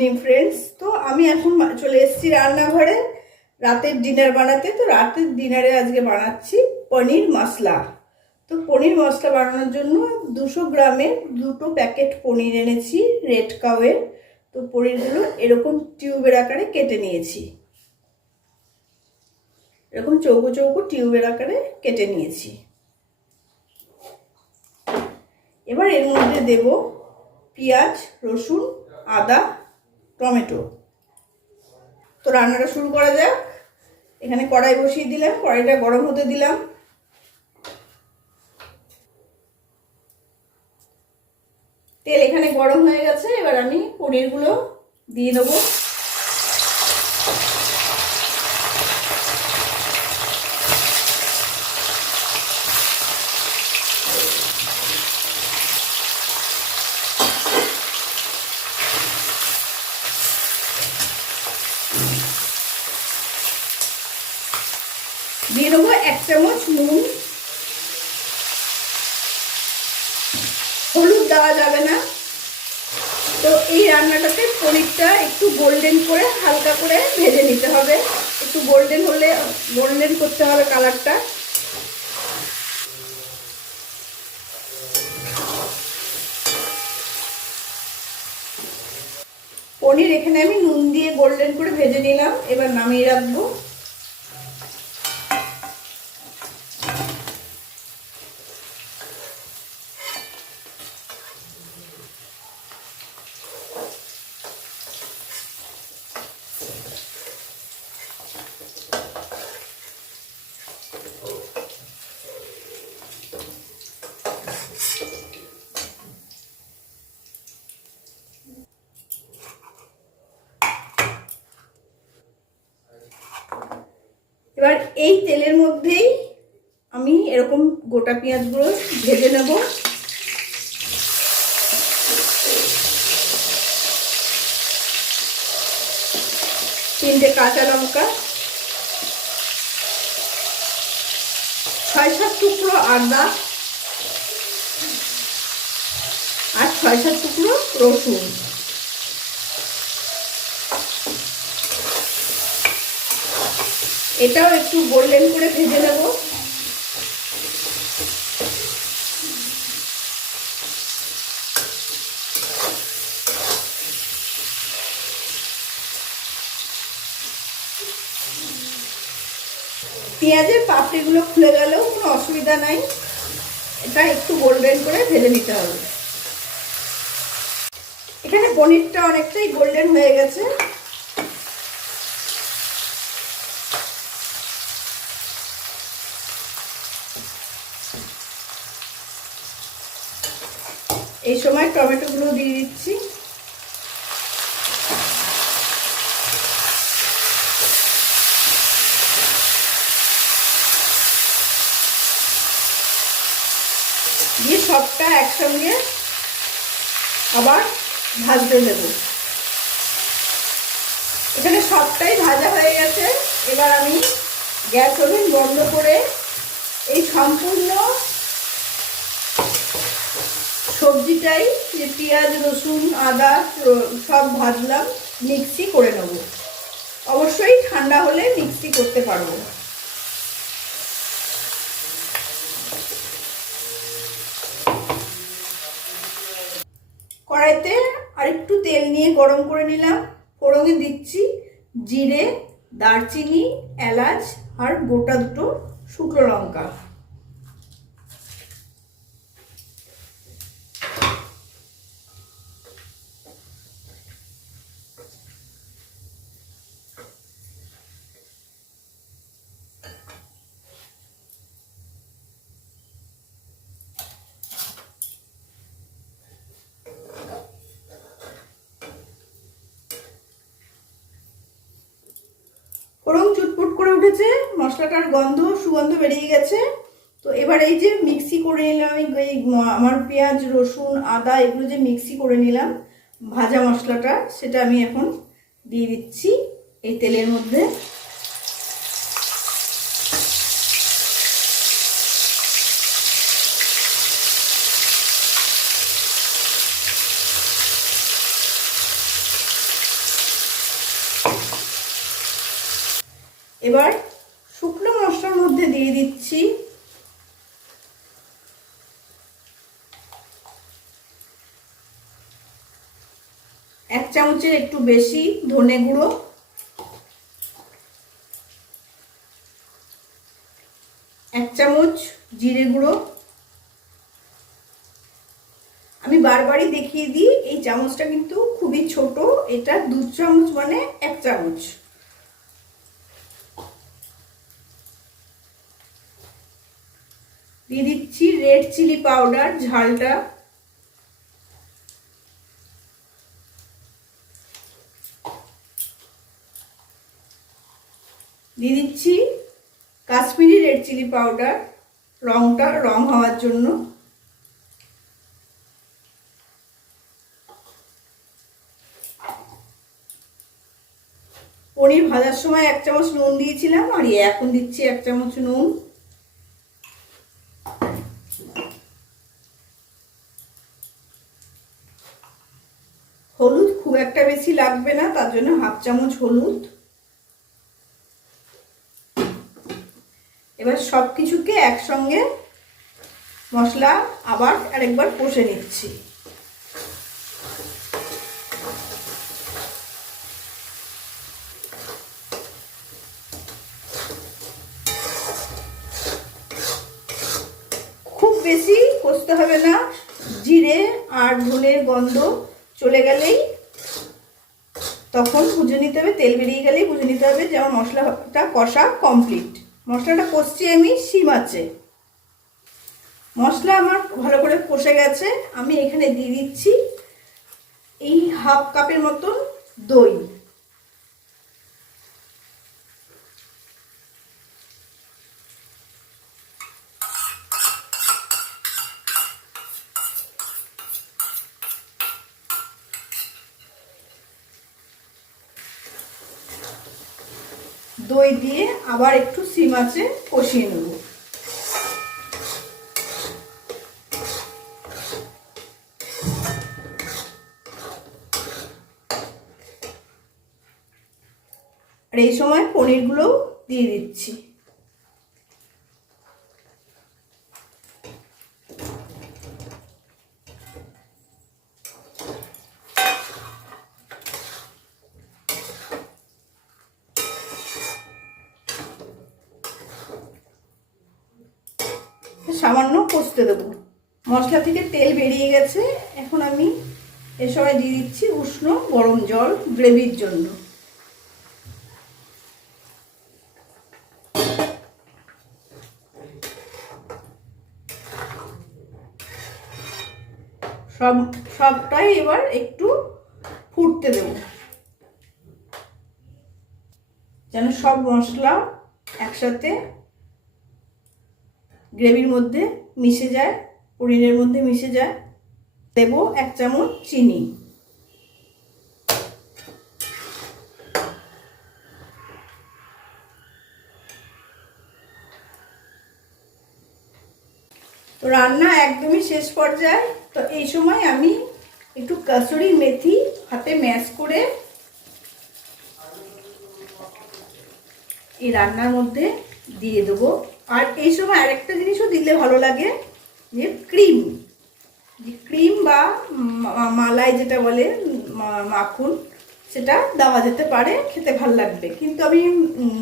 Evening friends. তো আমি এখন চলে এসেছি রান্নাঘরে রাতের ডিনার বানাতে। তো রাতের ডিনারে আজকে বানাচ্ছি পনির মশলা। তো পনির মশলা বানানোর জন্য 200 গ্রামের 2টো প্যাকেট পনির এনেছি রেড কাউয়ের। তো পনিরগুলো এরকম টিউবের আকারে কেটে নিয়েছি, এরকম চৌকো চৌকো টিউবের আকারে কেটে নিয়েছি। এবার এর মধ্যে দেব পেঁয়াজ, রসুন, আদা, টমেটো। তো রান্নাটা শুরু করা যাক। এখানে কড়াই বসিয়ে দিলাম, কড়াইটা গরম হতে দিলাম। তেল এখানে গরম হয়ে গেছে, এবার আমি পনিরগুলো দিয়ে দেবো। দিয়ে দেবো 1 চামচ নুন। হলুদ দেওয়া যাবে না। তো এই রান্নাটাতে পনিরটা একটু গোল্ডেন করে হালকা করে ভেজে নিতে হবে, একটু গোল্ডেন হলে গোল্ডেন করতে হবে কালারটা। পনির এখানে আমি নুন দিয়ে গোল্ডেন করে ভেজে নিলাম, এবার নামিয়ে রাখবো। এবার এই তেলের মধ্যেই আমি এরকম গোটা পেঁয়াজগুলো ভেজে নেব। তিনটে কাঁচা লঙ্কা, 6-7 টুকরো আদা আর 6-7 টুকরো রসুন। এটাও একটু গোল্ডেন করে ভেজে নেব। পেঁয়াজের পাপড়িগুলো খুলে গেলেও কোনো অসুবিধা নাই, এটা একটু গোল্ডেন করে ভেজে নিতে হবে। এখানে পনিরটা অনেকটাই গোল্ডেন হয়ে গেছে। এই সময় টমেটোগুলো দিয়ে দিচ্ছি। দিয়ে সবটা একসঙ্গে আবার ভাজতে দেব। এখানে সবটাই ভাজা হয়ে গেছে। এবার আমি গ্যাস ওভেন বন্ধ করে এই সম্পূর্ণ সবজিটাই যে পেঁয়াজ, রসুন, আদা সব ভাজলাম মিক্সি করে নেব। অবশ্যই ঠান্ডা হলে মিক্সি করতে পারবো। কড়াইতে আরেকটু তেল নিয়ে গরম করে নিলাম। ফোড়নে দিচ্ছি জিরে, দারচিনি, এলাচ আর গোটা 2টো শুকনো লঙ্কা। ফোড়ন চুটপুট করে উঠেছে, মশলাটার সুগন্ধ বেরিয়ে গেছে। তো এবার এই যে মিক্সি করে নিলাম, আমার পেঁয়াজ, রসুন, আদা এগুলো যে মিক্সি করে নিলাম ভাজা মশলাটা, সেটা আমি এখন দিয়ে দিচ্ছি এই তেলের মধ্যে। এবার শুকনো মশলার মধ্যে দিয়ে দিচ্ছি এক চামচের একটু বেশি ধনে গুঁড়ো, এক চামচ জিরে গুঁড়ো। আমি বারবারই দেখিয়ে দিই এই চামচটা কিন্তু খুবই ছোট, এটা 2 চামচ মানে 1 চামচ। দিয়ে দিচ্ছি রেড চিলি পাউডার, ঝালটা। দিয়ে দিচ্ছি কাশ্মীরি রেড চিলি পাউডার, রং হওয়ার জন্য। পনির ভাজার সময় 1 চামচ নুন দিয়েছিলাম, আর এখন দিচ্ছি 1 চামচ নুন। হলুদ খুব একটা বেশি লাগবে না, তার জন্য 1/2 চামচ হলুদ। এবার সব কিছুকে একসঙ্গে মশলা আবার আরেকবার কষে নিচ্ছি। খুব বেশি কষতে হবে না, জিরে আর ধনের গন্ধ চলে গেলেই তখন বুঝে নিতে হবে, তেল বেরিয়ে গেলেই বুঝে নিতে হবে যে আমার মশলাটা কষা কমপ্লিট। মশলাটা কষছি আমি সিম আঁচে। মশলা আমার ভালো করে কষে গেছে। আমি এখানে দিয়ে দিচ্ছি এই 1/2 কাপের মতন দই। দই দিয়ে আবার একটু সিম আঁচে কষিয়ে নেব। আর এই সময় পনিরগুলো দিয়ে দিচ্ছি। সামান্য কষতে দেবো। মশলা থেকে তেল বেরিয়ে গেছে, এখন আমি এর সময় দিয়ে দিচ্ছি উষ্ণ গরম জল গ্রেভির জন্য। সবটাই এবার একটু ফুটতে দেব, যেন সব মশলা একসাথে গ্রেভির মধ্যে মিশে যায়, পনিরের মধ্যে মিশে যায়। দেব 1 চামচ চিনি। তো রান্না একদমই শেষ পর্যায়ে। তো এই সময় আমি একটু কাসুরি মেথি হাতে ম্যাশ করে এই রান্নার মধ্যে দিয়ে দেবো। আর এই সময় আরেকটা জিনিসও দিলে ভালো লাগে, যে ক্রিম বা মালাই যেটা বলে মাখন, সেটা দেওয়া যেতে পারে, খেতে ভালো লাগবে। কিন্তু আমি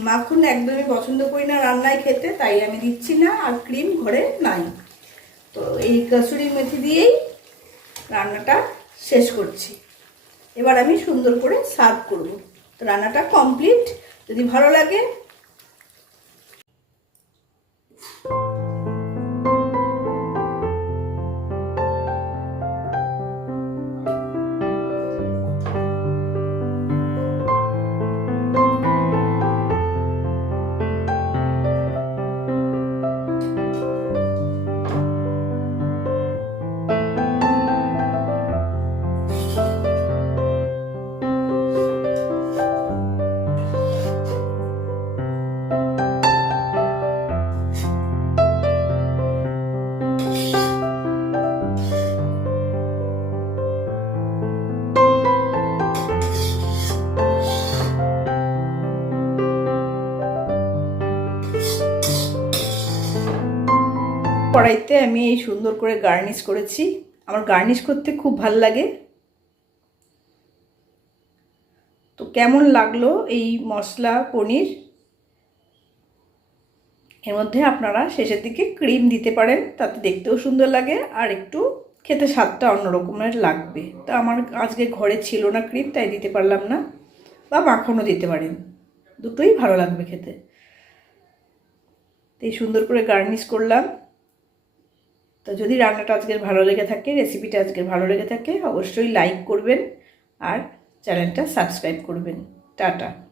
মাখন একদমই পছন্দ করি না রান্নায় খেতে, তাই আমি দিচ্ছি না, আর ক্রিম ঘরে নাই। তো এই কাসুরি মেথি দিয়েই রান্নাটা শেষ করছি। এবার আমি সুন্দর করে সার্ভ করব। তো রান্নাটা কমপ্লিট। যদি ভালো লাগে কড়াইতে আমি এই সুন্দর করে গার্নিশ করেছি। আমার গার্নিশ করতে খুব ভাল লাগে। তো কেমন লাগলো এই মশলা পনির? এর মধ্যে আপনারা শেষের দিকে ক্রিম দিতে পারেন, তাতে দেখতেও সুন্দর লাগে আর একটু খেতে স্বাদটা অন্যরকমের লাগবে। তো আমার আজকে ঘরে ছিল না ক্রিম, তাই দিতে পারলাম না, বা মাখনও দিতে পারেন, দুটোই ভালো লাগবে খেতে। তো এই সুন্দর করে গার্নিশ করলাম। তো যদি রান্নাটা আজকের ভালো লেগে থাকে, রেসিপিটা আজকের ভালো লেগে থাকে, অবশ্যই লাইক করবেন আর চ্যানেলটা সাবস্ক্রাইব করবেন। টাটা।